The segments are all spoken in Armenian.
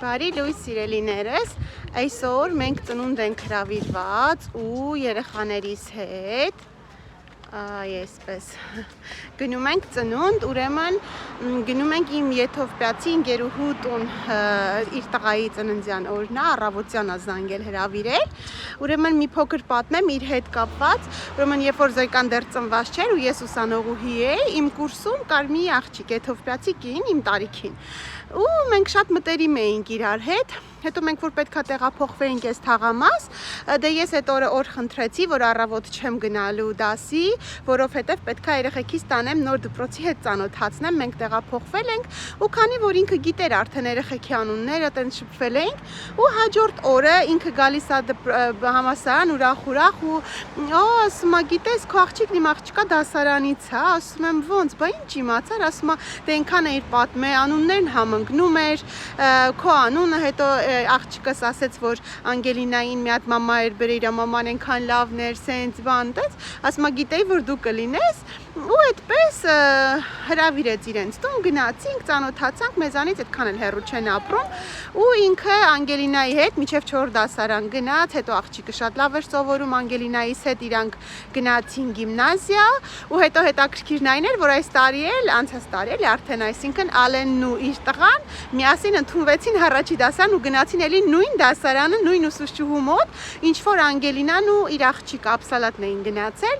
Բարի լույս սիրելիներս, այսօր մենք ծնունդ ենք հրավիրված ու երեխաներիս հետ այսպես գնում ենք ծնունդ, ուրեմն գնում ենք իմ եթովպիացի ընկերուհու տուն իր տղայի ծննդյան օրն է, առավոտյան զանգել հրավիրել, ուրեմն մի փոքր պատմեմ իր հետ կապված, ուրեմն երբ որ Զոյկան դեռ ծնված չէր ու ես ուսանողուհի էի, իմ կուրսում կար մի աղջիկ եթովպիացի կին իմ տարիքին ու մենք շատ մտերիմ էինք իրար հետ, հետո մենք որ պետքա տեղափոխվեինք այս թաղամաս, դե ես այդ օրը օր խնդրեցի, որ առավոտ չեմ գնալու դասի, որովհետև պետքա երեխեքիս տանեմ նոր դպրոցի հետ ծանոթացնեմ, մենք տեղափոխվել ենք ու քանի որ ինքը գիտեր արդեն երեխեքի անունները, տենց շփվել էինք ու հաջորդ օրը ինքը գալիս է համալսարան ուրախ ու ասում է գիտես քո աղջիկն իմ աղջիկա դասարանից է, ասում եմ ոնց, բա ինչ իմացար, ասում է դե այնքան էիր պատմե, անուններն համընկնում էր, քո անունը, հետո աղջիկս ասեց, որ Անգելինային մի հատ մամա էր բերել, իր մաման այնքան լավն էր, սենց բան տես, ասում է գիտեի, որ դու կլինես ու այդպես հրավիրեց իրենց տուն, գնացինք, ծանոթացանք, մեզանից այդքան էլ հեռու չեն ապրում ու ինքը Անգելինայի հետ մինչև 4 դասարան գնաց, հետո աղջիկը շատ լավ էր սովորում, Անգելինայիս հետ իրանք գնացին գիմնազիա ու հետո հետաքրքիրն այն էր, որ այս տարի էլ, անցած տարի էլ արդեն այսինքն Ալենն ու իր տղան միասին ընդունվեցին առաջի դասարան ու գնացին էլի նույն դասարանը, նույն ուսուցչուհու մոտ, ինչ որ Անգելինան ու իր աղջիկ Աբսալատն էին գնացել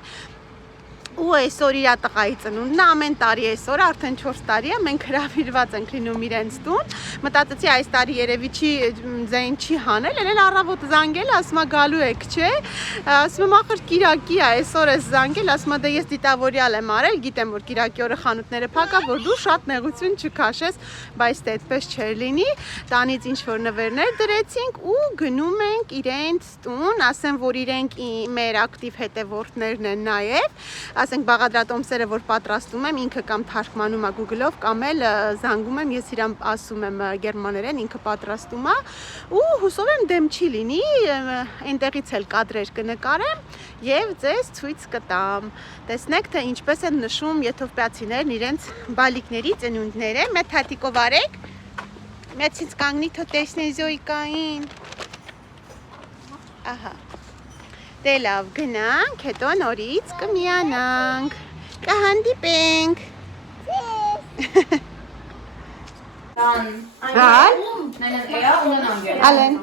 ու այսօր իր տղայի ծնունդն է, ամեն տարի այսօր արդեն 4 տարի է, մենք հրավիրված ենք լինում իրենց տուն, մտածեցի այս տարի երևի ձայն չի հանել, էլ առավոտ զանգել, ասում է գալու եք, չէ, ասում եմ ախր կիրակի է, այսօր ես զանգել, ասում է դե ես դիտավորյալ եմ արել, գիտեմ որ կիրակի օրը խանութները փակ է, որ դու շատ նեղություն չքաշես, բայց դե այդպես չէր լինի, տանից ինչ որ նվերներ դրեցինք ու գնում ենք իրենց տուն, ասեմ որ իրենք մեր ակտիվ հետևորդներն են նաև, ասենք բաղադրատոմսերը, որ պատրաստում եմ, ինքը կամ թարգմանում է Google-ով, կամ էլ զանգում եմ, ես իրան ասում եմ գերմաներեն, ինքը պատրաստում է ու հուսով եմ դեմ չի լինի, այնտեղից էլ կադրեր կնկարեմ եւ ձեզ ցույց կտամ։ Տեսնեք, թե ինչպես են նշում եթովպիացիներն իրենց բալիկների ծնունդները, մեծ հատիկով արեք, մեծից կանգնի թո տեսնի Զոյկային։ Ահա Դե լավ գնանք, հետո նորից կմիանանք, կհանդիպենք։ Dann nennen er und dann Angela. Allen.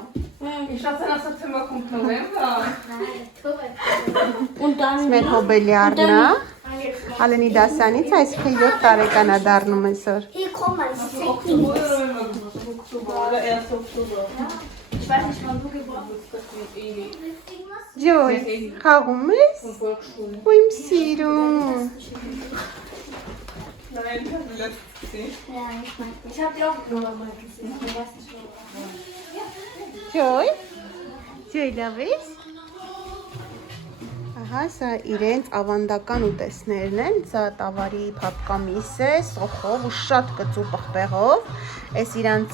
Ich schätze, dass das Zimmer kommt November. Und dann mein Hobeliarna. Ալենի դասանից այսինքն 7 տարեկան է դառնում այսօր։ Hier komm mal, das ist Oktober oder 1. Oktober. Ich weiß nicht, wann du geboren bist. Joy, խաղում ես? Ու իմ սիրուն։ Nein, ich habe letztens gesehen. Ja, ich habe die auch mal gesehen. Ich weiß nicht warum. Joy? Joy, լավ ես? Ահա, սա իրենց ավանդական ուտեսներն են, սա տավարի փափկամիս է, սոխով ու շատ կծու պղպեղով, այս իրանց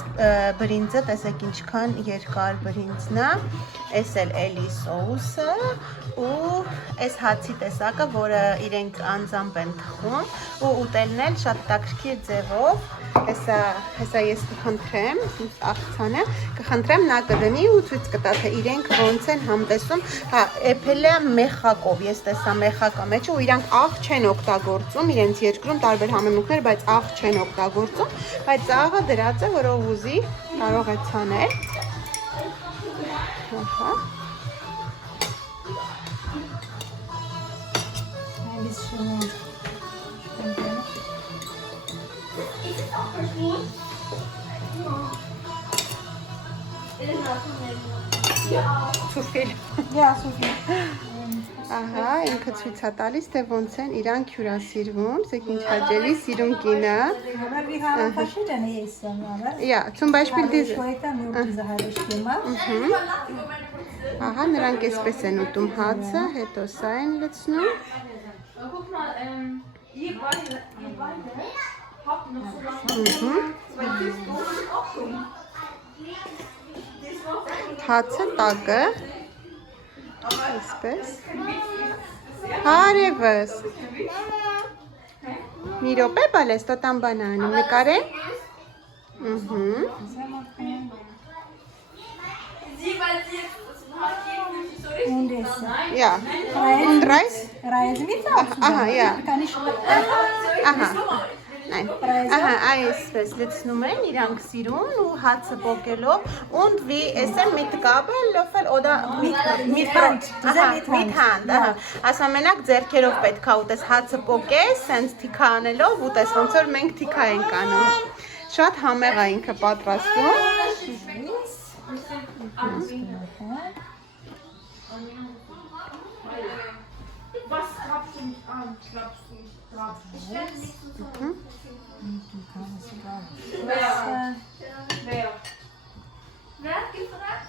բրինձը, տեսեք ինչքան երկար բրինձն է, այս էլ էլի սոուսը ու այս հացի տեսակը, որը իրենք անձամբ են թխում ու ուտելն էլ շատ տակրքիր ձևով, հեսա ես կխնդրեմ, աղցանը, կխնդրեմ նա կդնի ու ցույց կտա, թե իրենք ոնց են համտեսում, հա, էփելը մեխակով, ես տեսա մեխակա մեջ ու իրանք աղ չեն օգտագործում, իրենց երկրում տարբեր համեմունքներ, բայց աղ չեն օգտագործում, բայց աղը դրած է, որով ուզի կարող է ցանել, ահա, Zu viel. Ja, zu viel. Ահա, ինքը ցույց է տալիս, թե ոնց են իրանք հյուրասիրվում, սեք ինչ հաճելի սիրուն կին է։ Ja, zum Beispiel diese. Ահա, նրանք այսպես են ուտում հացը, հետո սա են լցնում։ Հացը տակը այսպես հարևս մի րոպե բալես տոտան բանանում նկարել Ja. Und Reis? Reis mit auch. Aha, ja. Kann ich Ահա, nein. Ահա, այսպես լցնում են իրանք սիրուն ու հացը բոկելով und wie essen mit Gabel löffel oder mit Hand. Ահա, mit Hand, ահա։ Ասա մենակ ձեռքերով պետք է ուտես հացը բոկես, սենց թիքա անելով ուտես, ոնց որ մենք թիքա ենք անում։ Շատ համեղ է ինքը պատրաստում։ Was klappst du nicht an? Klappst du nicht drauf? Wer? Wer hat gefragt?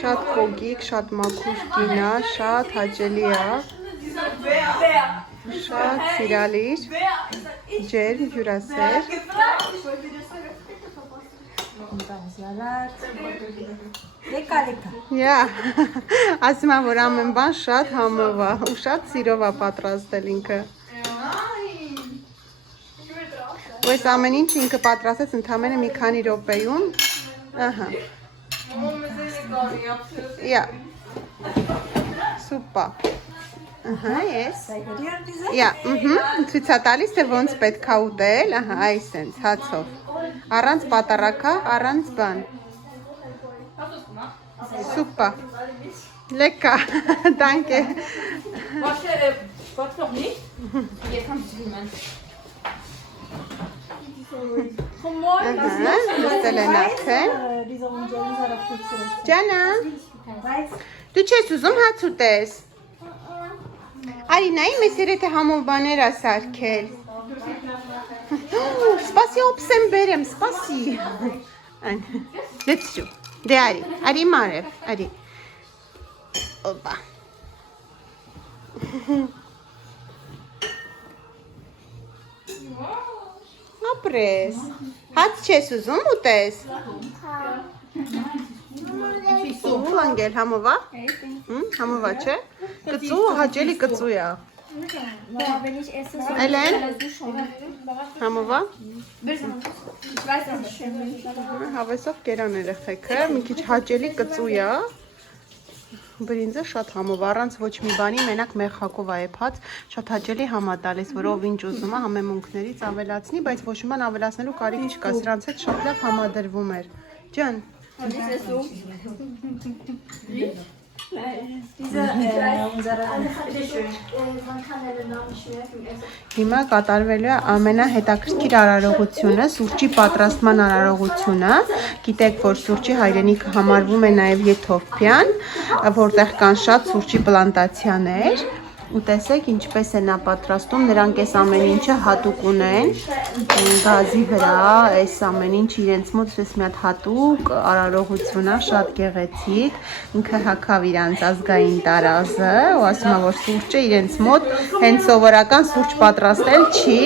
Շատ կոգիկ, շատ մաքուր կին է, շատ հաճելի է, Wer? շատ սիրալիր, ջերմ, հյուրասեր։ Gefragt? Ich wollte dir sagen, Und dann Salat. Lecker, lecker. Ja, ասում եմ, որ ամեն բան շատ համով է ու շատ սիրով է պատրաստել ինքը։ Nein! Ich will drauf sein. Ու այս ամեն ինչ ինքը պատրաստեց ընդամենը մի քանի րոպեում։ Ահա, Warum ist es gar nicht absolut? ja, super։ Ահա, yes։ Zeige dir diese. Ja, ցույց է տալիս, թե ոնց պետք է ուտել, ահա, այսենց, հացով։ Առանց պատարակա, առանց բան։ Hast du es gemacht? Super։ Lecker, danke։ Warte noch nicht. Jetzt kannst du filmen. Komm morgen. Ահա, նստել են արդեն։ Diese Unjährliche Rapporte. Ջանա, Reis. դու չես ուզում հաց ուտես։ Արի նայի մեզ երեթե համով բաներ է սարքել։ Սպասի օպսեմ բերեմ, սպասի։ Ան, լեցջու, դե արի, արի մարև, արի։ Օպա։ Ապրես, հաց չես ուզում ուտես։ Ու անգել համով է։ Համով է չէ։ Կծու, հաճելի կծու է։ Wenn ich esse, so Ելեն, duschen. համով է։ Ich weiß, dass es schön ist. Հավեսով կերան երեխեքը, մի քիչ հաճելի կծու է։ Բրինձը շատ համով, առանց ոչ մի բանի, մենակ մեխակով է եփած, շատ հաճելի համա տալիս, որ ով ինչ ուզում է համեմունքներից ավելացնի, բայց ոչ մի բան ավելացնելու կարիք չկա, սրանց հետ շատ լավ համադրվում էր։ Ջան, Und ist es so? Unsere Man kann ja den Namen schwer vom Essen. հիմա կատարվելու է ամենահետաքրքիր արարողությունը, սուրճի պատրաստման արարողությունը։ Գիտեք, որ սուրճի հայրենիքը համարվում է նաև Եթովպիան, որտեղ կան շատ սուրճի պլանտացիաներ։ Ու տեսեք ինչպես է նա պատրաստում, նրանք այս ամեն ինչը հատուկ ունեն գազի վրա, այս ամեն ինչ իրենց մոտ էս մի հատ հատուկ արարողություն է, շատ գեղեցիկ, ինքը հագավ իրանց ազգային տարազը, ու ասում է, որ սուրճը իրենց մոտ հենց սովորական սուրճ պատրաստել չի,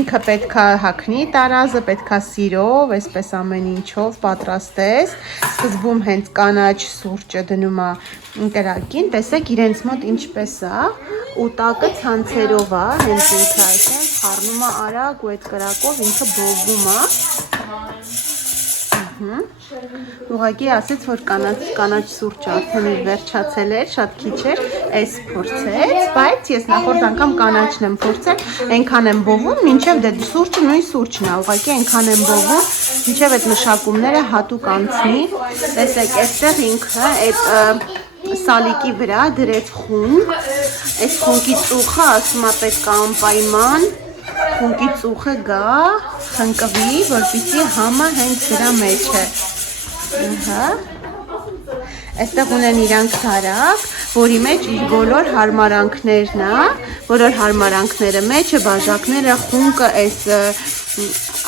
ինքը պետք է հագնի տարազը, պետք է սիրով, այսպես ամեն ինչով պատրաստես, սկզբում հենց կանաչ սուրճը դնում է ընկերակին, տեսեք իրենց մոտ ինչպես է, ու տակը ցանցերով է, հենց ինքը այսպես խառնում է արագ ու այդ կրակով ինքը բողում է։ Ուղղակի ասեց, որ կանաչ սուրճը արդեն իր վերջացել էր, շատ քիչ էր, այս փորձեց, բայց ես նախորդ անգամ կանաչն եմ փորձել, այնքան եմ բովում, մինչև դե սուրճը նույն սուրճն է, ուղղակի այնքան եմ բովում, մինչև այդ մշակումները հատուկ անցնի։ Տեսեք, այստեղ ինքը այդ սալիկի վրա դրեց խունկ, այս խունկի ծուխը ասում է պետք է անպայման խունկի ծուխը գա, խնկվի, որպեսզի համը հենց դրա մեջ է։ Ահա։ Այստեղ ունեն իրանք սարակ, որի մեջ իր բոլոր հարմարանքներն է, բոլոր հարմարանքները մեջը, բաժակները, խունկը, այս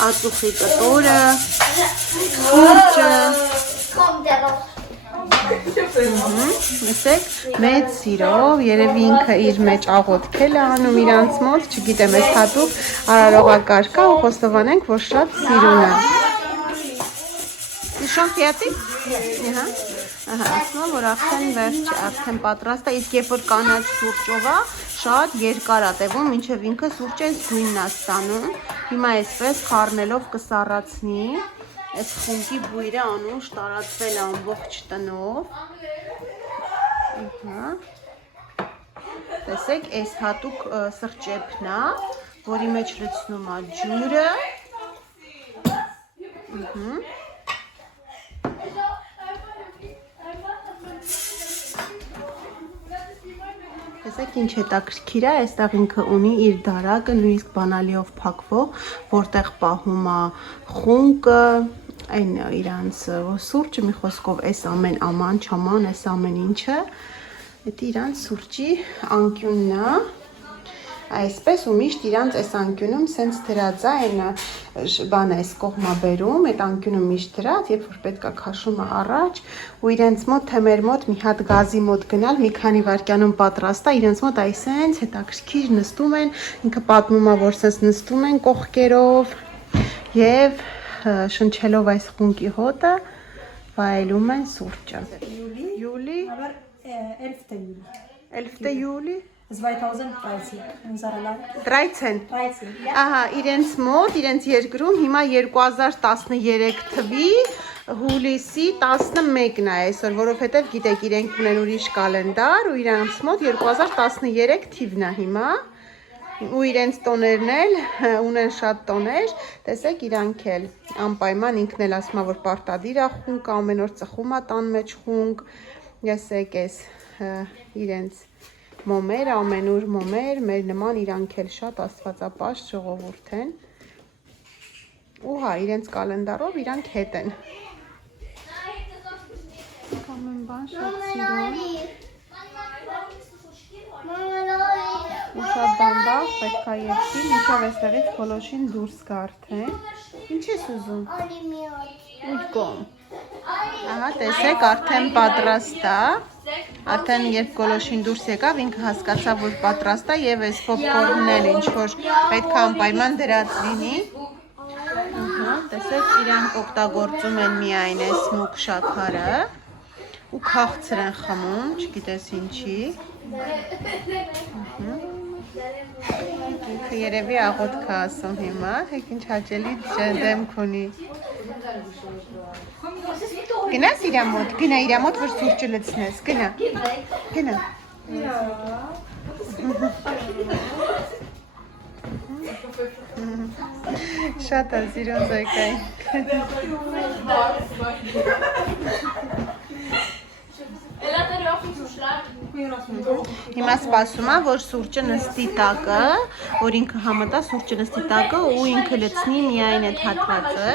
ածուխի կտորը, սուրճը։ Kommt der noch? Տեսեք, մեծ սիրով, երևի ինքը իր մեջ աղոթքել է անում իրանց մոտ, չգիտեմ, այս հատուկ արարողակարգա ու խոստովանենք, որ շատ սիրուն է։ Իշան խիատի։ Ահա, ասում եմ, որ արդեն վերջ, արդեն պատրաստ է, իսկ երբ որ կանաչ սուրճով է, շատ երկար է տևում, մինչև ինքը սուրճը այս գույնն է ստանում։ Հիմա այսպես խառնելով կսառացնի։ Այս խունկի բույրը անուշ տարածվել է ամբողջ տնով։ Ահա։ Տեսեք, այս հատուկ սրճեփն է, որի մեջ լցնում է ջուրը։ Տեսեք ինչ հետաքրքիր է, այստեղ ինքը ունի իր դարակը, նույնիսկ բանալիով փակվող, որտեղ պահում է խունկը, այն իրանց սուրճը, մի խոսքով այս ամեն աման, չաման, այս ամեն ինչը, դա իրանց սուրճի անկյունն է, այսպես ու միշտ իրանց այս անկյունում սենց դրած է, այն բանը այս կողմա բերում, այդ անկյունը միշտ դրած, երբ որ պետք է քաշում է առաջ, ու իրենց մոտ, թե մեր մոտ մի հատ գազի մոտ գնալ, մի քանի վայրկյանում պատրաստ է, իրենց մոտ այս սենց հետաքրքիր նստում են, ինքը պատմում է, որ սենց նստում են կողքերով եւ շնչելով այս խունկի հոտը, վայելում են սուրճը։ Յուլի, 11 յուլի 2013. Ահա, իրենց մոտ, իրենց երկրում հիմա 2013 թվի հուլիսի 11-ն է այսօր, որովհետև գիտեք, իրենք ունեն ուրիշ կալենդար ու իրենց մոտ 2013 թիվն է հիմա ու իրենց տոներն էլ ունեն շատ տոներ, տեսեք իրանք էլ անպայման ինքն էլ ասում է, որ պարտադիր է խունկ, ամեն օր ծխում է տան մեջ խունկ, եսեք ես իրենց մոմեր, ամենուր մոմեր, մեր նման իրանք էլ շատ աստվածապաշտ ժողովուրդ են ու հա, իրենց կալենդարով իրանք հետ են ամեն բան շատ սիրուն ու շատ դանդաղ պետք է եփի, մինչև այստեղից գոլոշին դուրս գա արդեն ինչ ես ուզում? Ուր կողմ Ահա, տեսեք, արդեն պատրաստ է Արդեն երբ գոլոշին դուրս եկավ, ինքը հասկացավ, որ պատրաստ է եւ այս պոպկորնն էլ ինչ որ պետք է անպայման դրած լինի։ Տեսեք, իրանք օգտագործում են միայն այս մուկ շաքարը ու քաղցր են խմում, չգիտես ինչի։ Ինքը երևի աղոթք է ասում հիմա, հեք ինչ հաճելի դեմք ունի։ Գնաս իրա մոտ, գնա իրա մոտ, որ սուրճը լցնես, գնա, գնա։ Շատ է սիրուն զոյկային։ Հիմա սպասում է, որ սուրճը նստի տակը, որ ինքը համատա սուրճը նստի տակը ու ինքը լցնի միայն այդ հատվածը։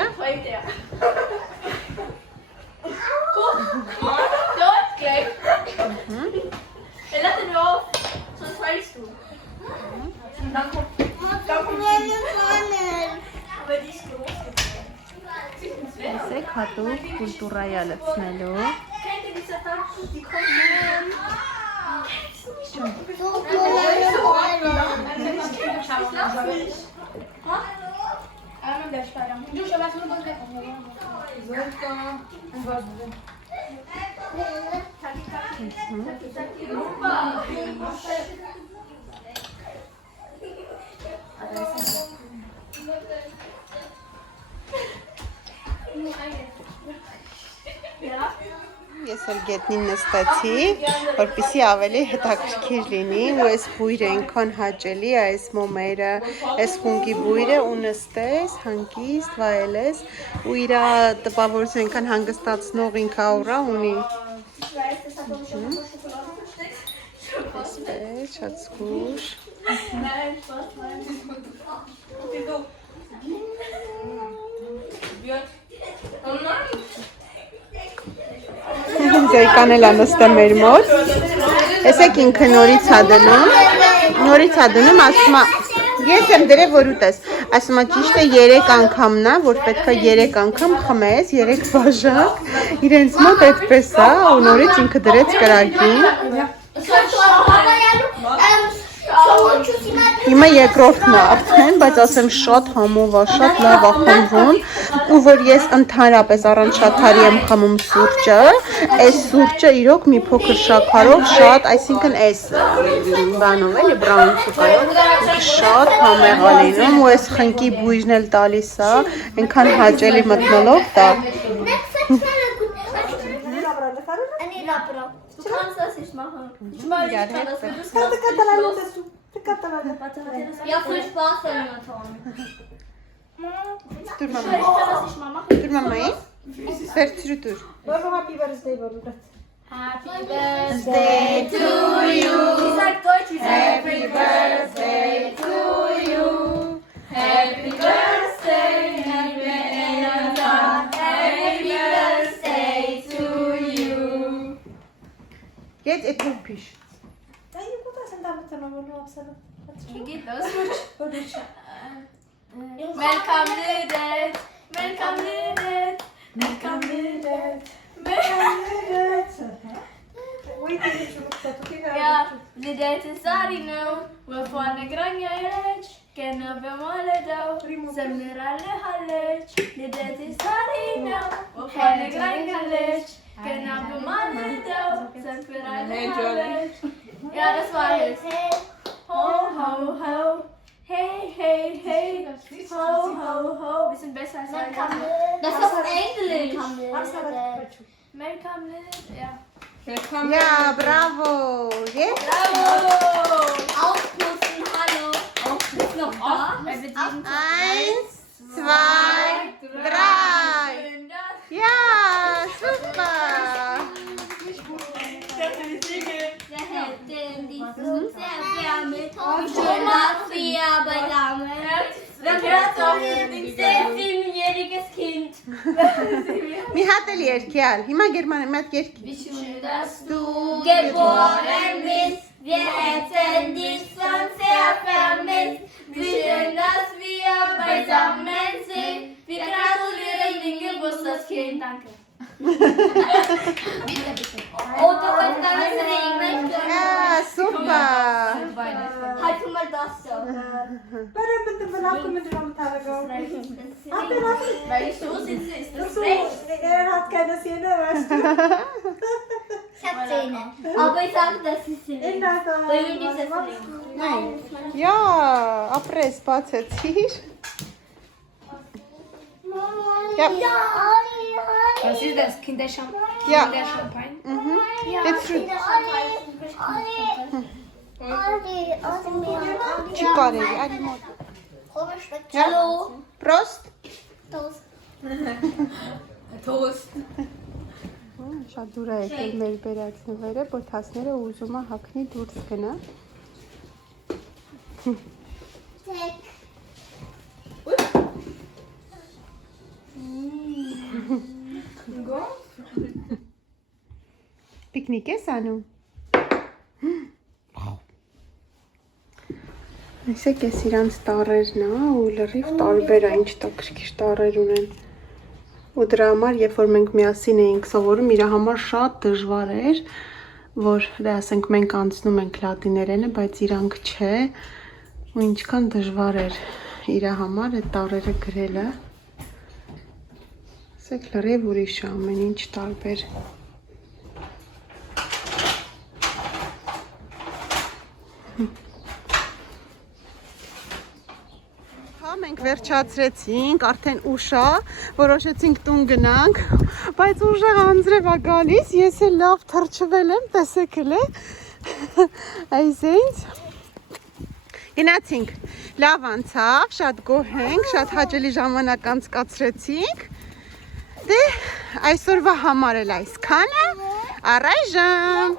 Տեսեք հատուկ կուլտուրայա լցնելու։ Ես էլ գետնին նստացի, որպեսզի ավելի հետաքրքիր լինի ու այս բույրը այնքան հաճելի է, այս մոմերը, այս խունկի բույրը ու նստես, հանգիստ վայելես ու իր տպավորությունը այնքան հանգստացնող ինքը աուրա ունի։ Այսպես, շատ զգուշ։ Զոյկան էլ անստը մեր մոտ, եսեք ինքը նորից է դնում, ասում է, ես եմ դրե որ ուտես, ասում է ճիշտ է 3 անգամն է, որ պետք է 3 անգամ խմես, 3 բաժակ, իրենց մոտ այդպես է, ու նորից ինքը դրեց կրակին, Հիմա երկրորդն է արդեն, բայց ասեմ շատ համով է, շատ լավ է խմվում, ու որ ես ընդհանրապես առանց շաքարի եմ խմում սուրճը, այս սուրճը իրոք մի փոքր շաքարով շատ, այսինքն այս բանով էլի բրաուն շուկայով շատ համեղ է լինում ու այս խնկի բույրն էլ տալիս է, այնքան հաճելի մթնոլորտ է։ Katarina? Nee, Lappra. Du kannst das nicht machen. Ich meine, ich kann das nicht. Kata Katarina dazu. Katarina. Ja, viel Spaß dann, Jonathan. Dur Ich mama. kann das nicht mal machen. Dur mama'yı. Ver sürü dur. Warum happy birthday Barurat? Happy birthday to you. Sie sagt Deutsch, sie sagt Happy birthday to you. Happy birthday, happy Jonathan. Happy birthday to you. Geç etin piş. Ay bu da sen damat sana bunu yapsana. Wie geht das? Barurat. Welcome Lidet. Welcome Lidet. Welcome Lidet. Ja, Lidet is sorry now. We're for the grand garage. Can I be Moledo? Semnerale Halech. Lidet is sorry now. We're for the grand garage. Can I be Moledo? Semnerale Halech. Ja, das war es. Ho, ho, ho. Hey, hey, hey. Ho, ho, ho. Wir sind besser als alle. Das ist auf Englisch. Welcome Lidet. Ja. Ya bravo. Geç. Bravo! Aufputzen, hallo. Ist noch da? Eins, zwei, drei. Ja, super. Wir hätten die Füße wärmen. Wie schön, dass wir beisammen. Dann hört's auf. Siebenjähriges Kind. Mi hadi yerkel. Hima germane met yerkel. Wie schön, dass du Geboren bist, wir hätten dich sonst sehr vermisst. Wie schön, dass wir beisammen sind. Wir gratulieren dem Geburtstagskind. Danke. Bitte, bitte. Oh, du kannst alles regnen. Ja, super. Halt mal das so. Benim bildim ben hakkı müdür onu tarafı. Weil ich so sitze, ist das So, recht. hat keine Szene, weißt du? Ich hab Zähne. Aber ich sag, das ist sie nicht. Innerhalb Weil wir nicht das Nein. Ja, apres բացեցիր։ Ja. Was ist das? Kinderschampagne? Ja. Kinderschampagne? Mhm. Jetzt schon. Çikolata. Hadi mod. Hallo. Prost։ Toast. Toast. Շատ դուր է եկել մեր բերածնվերը, բոթասները ուզում է հագնի դուրս գնա։ Check. Պիկնիկ ես անում։ Այսեք ես իրանց տարերն է ու լրիվ տարբեր է, ինչ տակրկիր տարեր ունեն։ Ու դրա համար, երբ որ մենք միասին էինք սովորում, իր համար շատ դժվար էր, որ ասենք մենք անցնում ենք լատիներենը, բայց իրանք չէ, ու ինչքան դժվար էր իր համար այդ տարերը գրելը։ Ասեք լրիվ ուրիշ է, ամեն ինչ տարբեր։ Մենք վերջացրեցինք, արդեն ուշ է, որոշեցինք տուն գնանք, բայց ուժը անձրև է գալիս, ես էլ լավ թրջվել եմ, տեսեք էլ է, այսինչ, գնացինք, լավ անցավ, շատ գոհ ենք, շատ հաճելի ժամանակ անցկացրեցինք, դե այսօրվա համար էլ այսքանը, առայժմ